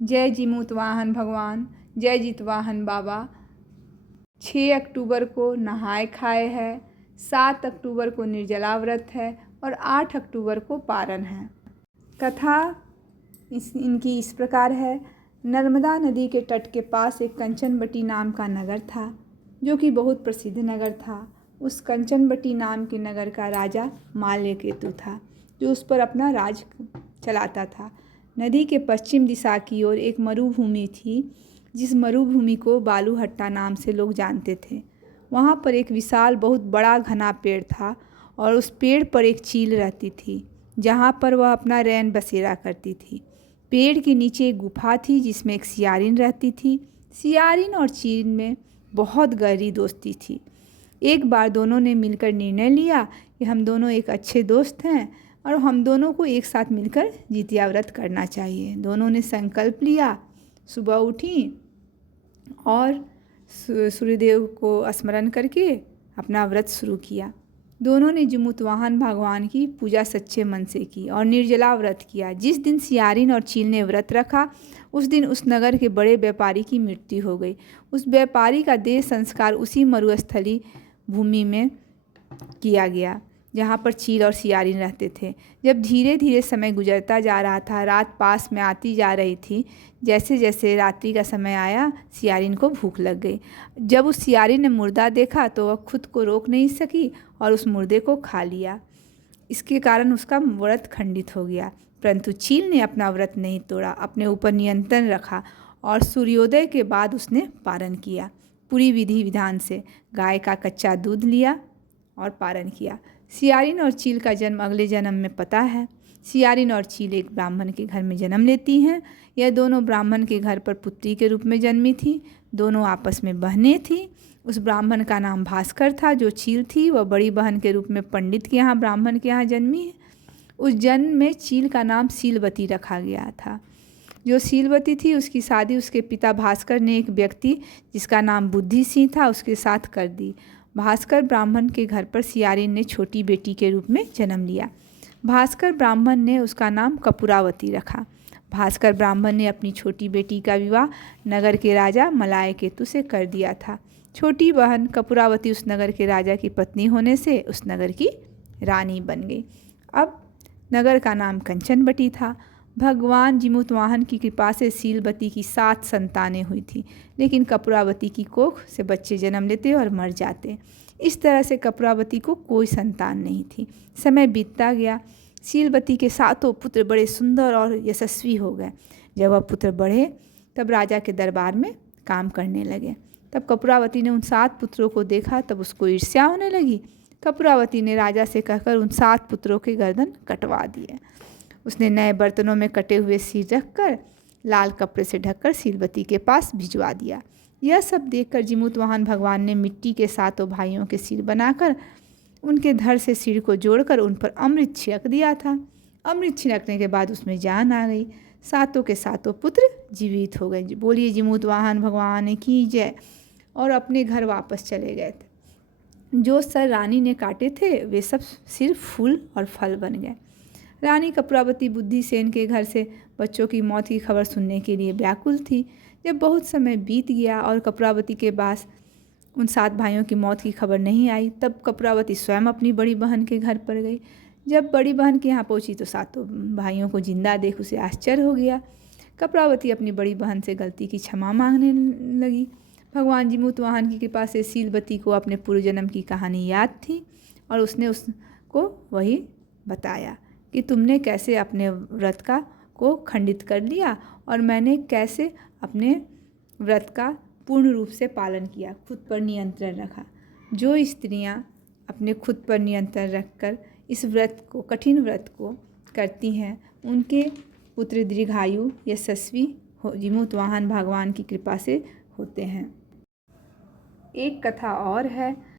जय जीमूतवाहन भगवान, जय जीतवाहन बाबा। 6 अक्टूबर को नहाय खाए है, 7 अक्टूबर को निर्जला व्रत है और 8 अक्टूबर को पारण है। कथा इनकी इस प्रकार है। नर्मदा नदी के तट के पास एक कंचनबटी नाम का नगर था, जो कि बहुत प्रसिद्ध नगर था। उस कंचनबटी नाम के नगर का राजा माल्यकेतु था, जो उस पर अपना राज चलाता था। नदी के पश्चिम दिशा की ओर एक मरुभूमि थी, जिस मरुभूमि को बालूहट्टा नाम से लोग जानते थे। वहाँ पर एक विशाल बहुत बड़ा घना पेड़ था और उस पेड़ पर एक चील रहती थी, जहाँ पर वह अपना रैन बसेरा करती थी। पेड़ के नीचे एक गुफा थी, जिसमें एक सियारिन रहती थी। सियारिन और चील में बहुत गहरी दोस्ती थी। एक बार दोनों ने मिलकर निर्णय लिया कि हम दोनों एक अच्छे दोस्त हैं और हम दोनों को एक साथ मिलकर जितिया व्रत करना चाहिए। दोनों ने संकल्प लिया। सुबह उठी और सूर्यदेव को स्मरण करके अपना व्रत शुरू किया। दोनों ने जीमूतवाहन भगवान की पूजा सच्चे मन से की और निर्जला व्रत किया। जिस दिन सियारिन और चील ने व्रत रखा, उस दिन उस नगर के बड़े व्यापारी की मृत्यु हो गई। उस व्यापारी का देह संस्कार उसी मरुस्थली भूमि में किया गया, जहाँ पर चील और सियारिन रहते थे। जब धीरे धीरे समय गुजरता जा रहा था, रात पास में आती जा रही थी। जैसे जैसे रात्रि का समय आया, सियारिन को भूख लग गई। जब उस सियारिन ने मुर्दा देखा तो वह खुद को रोक नहीं सकी और उस मुर्दे को खा लिया। इसके कारण उसका व्रत खंडित हो गया। परंतु चील ने अपना व्रत नहीं तोड़ा, अपने ऊपर नियंत्रण रखा और सूर्योदय के बाद उसने पारण किया। पूरी विधि विधान से गाय का कच्चा दूध लिया और पारण किया। सियारिन और चील का जन्म अगले जन्म में पता है। सियारिन और चील एक ब्राह्मण के घर में जन्म लेती हैं। यह दोनों ब्राह्मण के घर पर पुत्री के रूप में जन्मी थी। दोनों आपस में बहनें थीं। उस ब्राह्मण का नाम भास्कर था। जो चील थी वह बड़ी बहन के रूप में पंडित के यहाँ ब्राह्मण के यहाँ जन्मी है। उस जन्म में चील का नाम सीलवती रखा गया था। जो सीलवती थी, उसकी शादी उसके पिता भास्कर ने एक व्यक्ति जिसका नाम बुद्धि सिंह था उसके साथ कर दी। भास्कर ब्राह्मण के घर पर सियारिन ने छोटी बेटी के रूप में जन्म लिया। भास्कर ब्राह्मण ने उसका नाम कपूरावती रखा। भास्कर ब्राह्मण ने अपनी छोटी बेटी का विवाह नगर के राजा मलायकेतु से कर दिया था। छोटी बहन कपूरावती उस नगर के राजा की पत्नी होने से उस नगर की रानी बन गई। अब नगर का नाम कंचनबटी था। भगवान जीमूतवाहन की कृपा से सीलवती की 7 संतानें हुई थी, लेकिन कपूरावती की कोख से बच्चे जन्म लेते और मर जाते। इस तरह से कपूरावती को कोई संतान नहीं थी। समय बीतता गया। सीलवती के 7 पुत्र बड़े सुंदर और यशस्वी हो गए। जब वह पुत्र बढ़े तब राजा के दरबार में काम करने लगे। तब कपूरावती ने उन 7 पुत्रों को देखा, तब उसको ईर्ष्या होने लगी। कपूरावती ने राजा से कहकर उन 7 पुत्रों के गर्दन कटवा दिए। उसने नए बर्तनों में कटे हुए सिर रखकर लाल कपड़े से ढककर सीलवती के पास भिजवा दिया। यह सब देखकर जीमूतवाहन भगवान ने मिट्टी के 7 भाइयों के सिर बनाकर उनके धड़ से सिर को जोड़कर उन पर अमृत छिड़क दिया था। अमृत छिड़कने के बाद उसमें जान आ गई। 7 के 7 पुत्र जीवित हो गए। बोलिए जीमूतवाहन भगवान की जय। और अपने घर वापस चले गए थे। जो सर रानी ने काटे थे वे सब सिर फूल और फल बन गए। रानी कपूरावती बुद्धिसेन के घर से बच्चों की मौत की खबर सुनने के लिए व्याकुल थी। जब बहुत समय बीत गया और कपूरावती के पास उन 7 भाइयों की मौत की खबर नहीं आई, तब कपूरावती स्वयं अपनी बड़ी बहन के घर पर गई। जब बड़ी बहन के यहाँ पहुँची तो 7 भाइयों को जिंदा देख उसे आश्चर्य हो गया। कपूरावती अपनी बड़ी बहन से गलती की क्षमा मांगने लगी। भगवान जीमूतवाहन की कृपा से सीलवती को अपने पूर्व जन्म की कहानी याद थी और उसने उसको वही बताया कि तुमने कैसे अपने व्रत को खंडित कर लिया और मैंने कैसे अपने व्रत का पूर्ण रूप से पालन किया, खुद पर नियंत्रण रखा। जो स्त्रियां अपने खुद पर नियंत्रण रखकर इस व्रत को, कठिन व्रत को करती हैं, उनके पुत्र दीर्घायु यशस्वी जीमूतवाहन भगवान की कृपा से होते हैं। एक कथा और है।